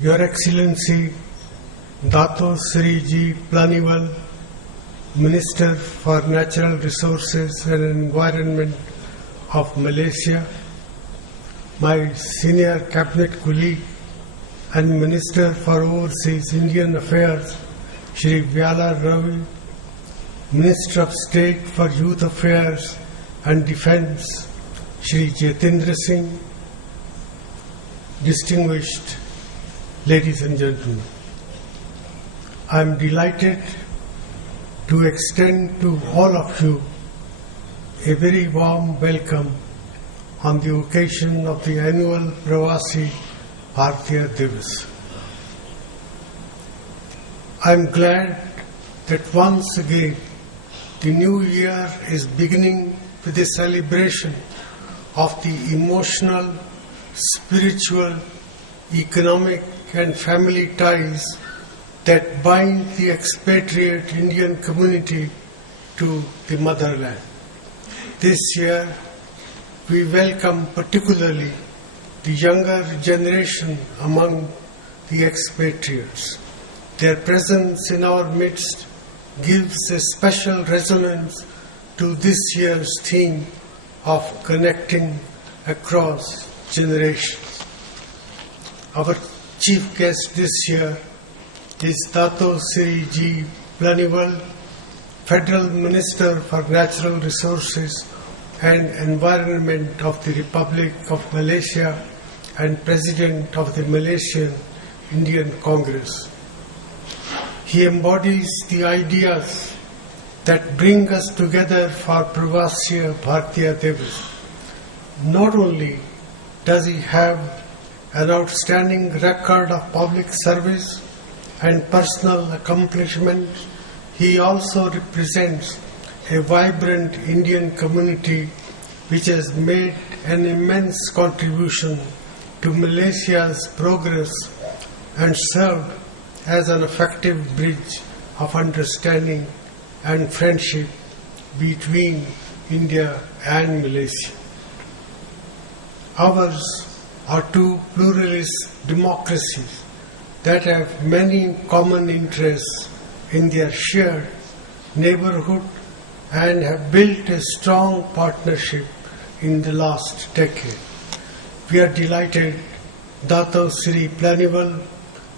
Your Excellency Dato Sri G. Planiwal, Minister for Natural Resources and Environment of Malaysia, my senior cabinet colleague and Minister for Overseas Indian Affairs, Shri Vyala Ravi, Minister of State for Youth Affairs and Defence, Shri Jitendra Singh, distinguished ladies and gentlemen, I am delighted to extend to all of you a very warm welcome on the occasion of the annual Pravasi Bhartiya Diwas. I am glad that once again the new year is beginning with a celebration of the emotional, spiritual, economic and family ties that bind the expatriate Indian community to the motherland. This year, we welcome particularly the younger generation among the expatriates. Their presence in our midst gives a special resonance to this year's theme of connecting across generations. Our chief guest this year is Dato Sri G. Planiwal, Federal Minister for Natural Resources and Environment of the Republic of Malaysia and President of the Malaysian Indian Congress. He embodies the ideas that bring us together for Pravasi Bhartiya Diwas. Not only does he have an outstanding record of public service and personal accomplishments, he also represents a vibrant Indian community which has made an immense contribution to Malaysia's progress and served as an effective bridge of understanding and friendship between India and Malaysia. Ours are two pluralist democracies that have many common interests in their shared neighborhood and have built a strong partnership in the last decade. We are delighted, Dato Sri Planiwal,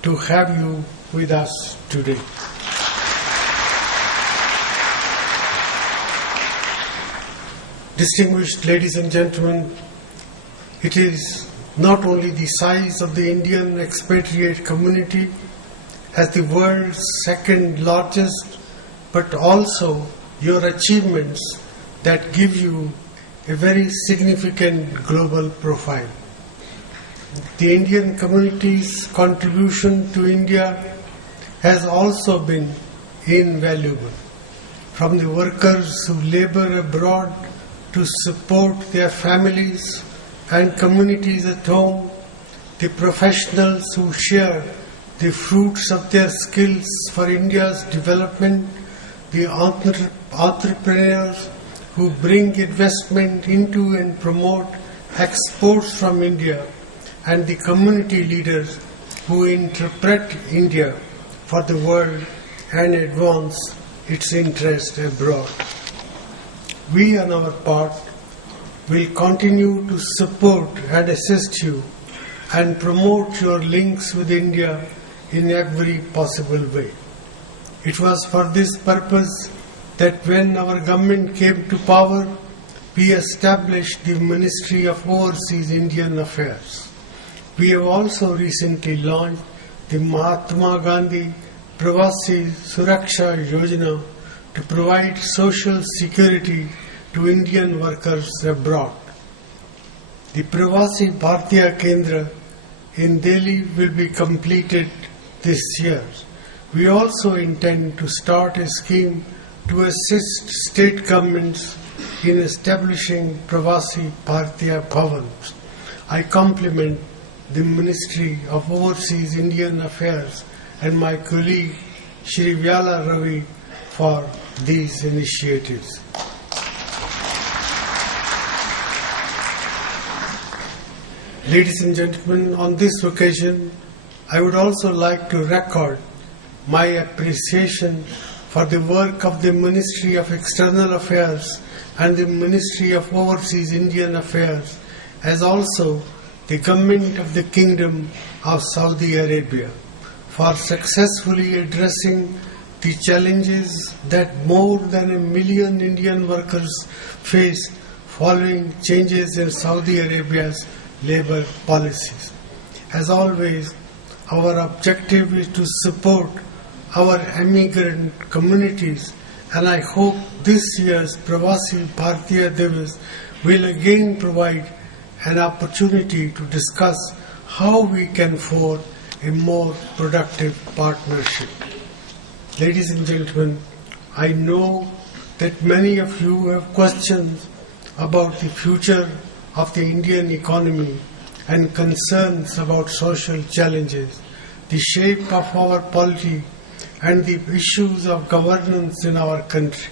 to have you with us today. Distinguished ladies and gentlemen, it is not only the size of the Indian expatriate community as the world's second largest, but also your achievements that give you a very significant global profile. The Indian community's contribution to India has also been invaluable. From the workers who labor abroad to support their families and communities at home, the professionals who share the fruits of their skills for India's development, the entrepreneurs who bring investment into and promote exports from India, and the community leaders who interpret India for the world and advance its interest abroad. We on our part will continue to support and assist you and promote your links with India in every possible way. It was for this purpose that when our government came to power, we established the Ministry of Overseas Indian Affairs. We have also recently launched the Mahatma Gandhi Pravasi Suraksha Yojana to provide social security to Indian workers abroad. The Pravasi Bhartiya Kendra in Delhi will be completed this year. We also intend to start a scheme to assist state governments in establishing Pravasi Bhartiya Bhavans. I compliment the Ministry of Overseas Indian Affairs and my colleague Shri Vyala Ravi for these initiatives. Ladies and gentlemen, on this occasion, I would also like to record my appreciation for the work of the Ministry of External Affairs and the Ministry of Overseas Indian Affairs, as also the Government of the Kingdom of Saudi Arabia, for successfully addressing the challenges that more than 1 million Indian workers face following changes in Saudi Arabia's labor policies. As always, our objective is to support our emigrant communities, and I hope this year's Pravasi Bhartiya Diwas will again provide an opportunity to discuss how we can forge a more productive partnership. Ladies and gentlemen, I know that many of you have questions about the future of the Indian economy and concerns about social challenges, the shape of our polity, and the issues of governance in our country.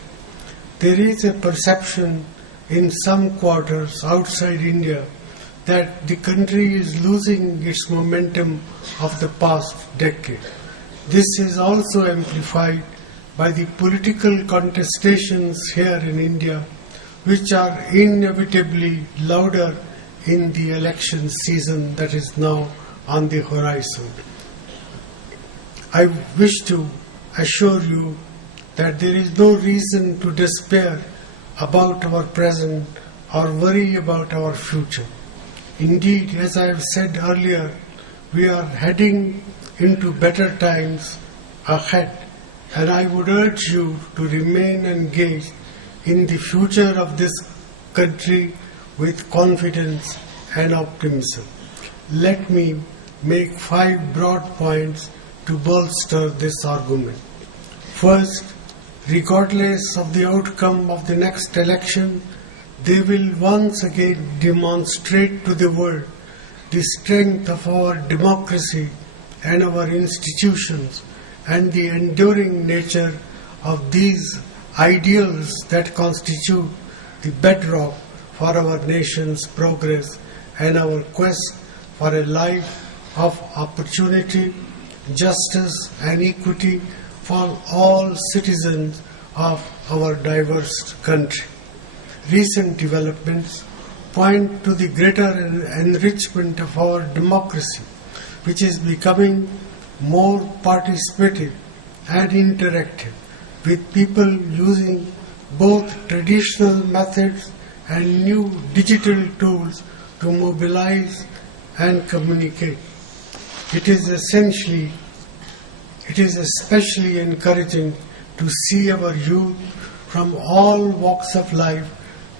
There is a perception in some quarters outside India that the country is losing its momentum of the past decade. This is also amplified by the political contestations here in India, which are inevitably louder in the election season that is now on the horizon. I wish to assure you that there is no reason to despair about our present or worry about our future. Indeed, as I have said earlier, we are heading into better times ahead, and I would urge you to remain engaged in the future of this country with confidence and optimism. Let me make 5 broad points to bolster this argument. First, regardless of the outcome of the next election, they will once again demonstrate to the world the strength of our democracy and our institutions and the enduring nature of these ideals that constitute the bedrock for our nation's progress and our quest for a life of opportunity, justice and equity for all citizens of our diverse country. Recent developments point to the greater enrichment of our democracy, which is becoming more participative and interactive, with people using both traditional methods and new digital tools to mobilize and communicate. It is especially encouraging to see our youth from all walks of life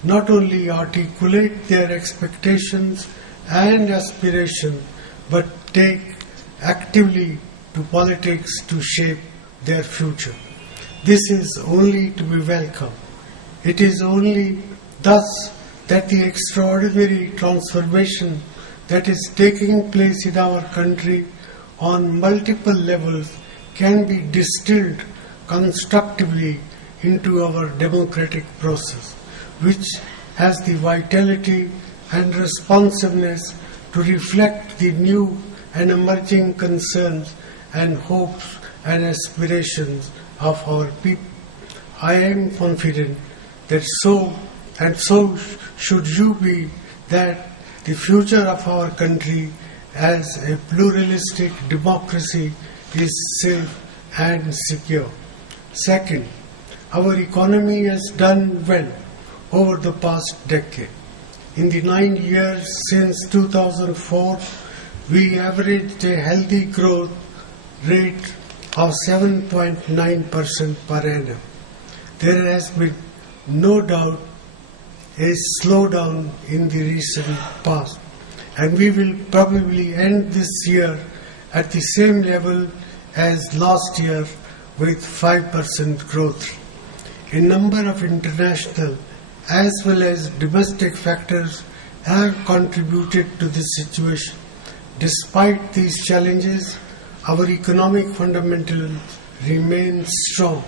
not only articulate their expectations and aspirations, but take actively to politics to shape their future. This is only to be welcome. It is only thus that the extraordinary transformation that is taking place in our country on multiple levels can be distilled constructively into our democratic process, which has the vitality and responsiveness to reflect the new and emerging concerns and hopes and aspirations of our people. I am confident that so should you be, that the future of our country as a pluralistic democracy is safe and secure. Second, our economy has done well over the past decade. In the 9 years since 2004, we averaged a healthy growth rate of 7.9% per annum. There has been no doubt a slowdown in the recent past, and we will probably end this year at the same level as last year with 5% growth. A number of international as well as domestic factors have contributed to this situation. Despite these challenges, our economic fundamentals remain strong.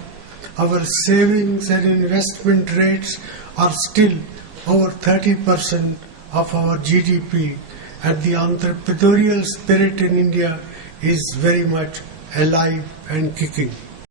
Our savings and investment rates are still over 30% of our GDP, and the entrepreneurial spirit in India is very much alive and kicking.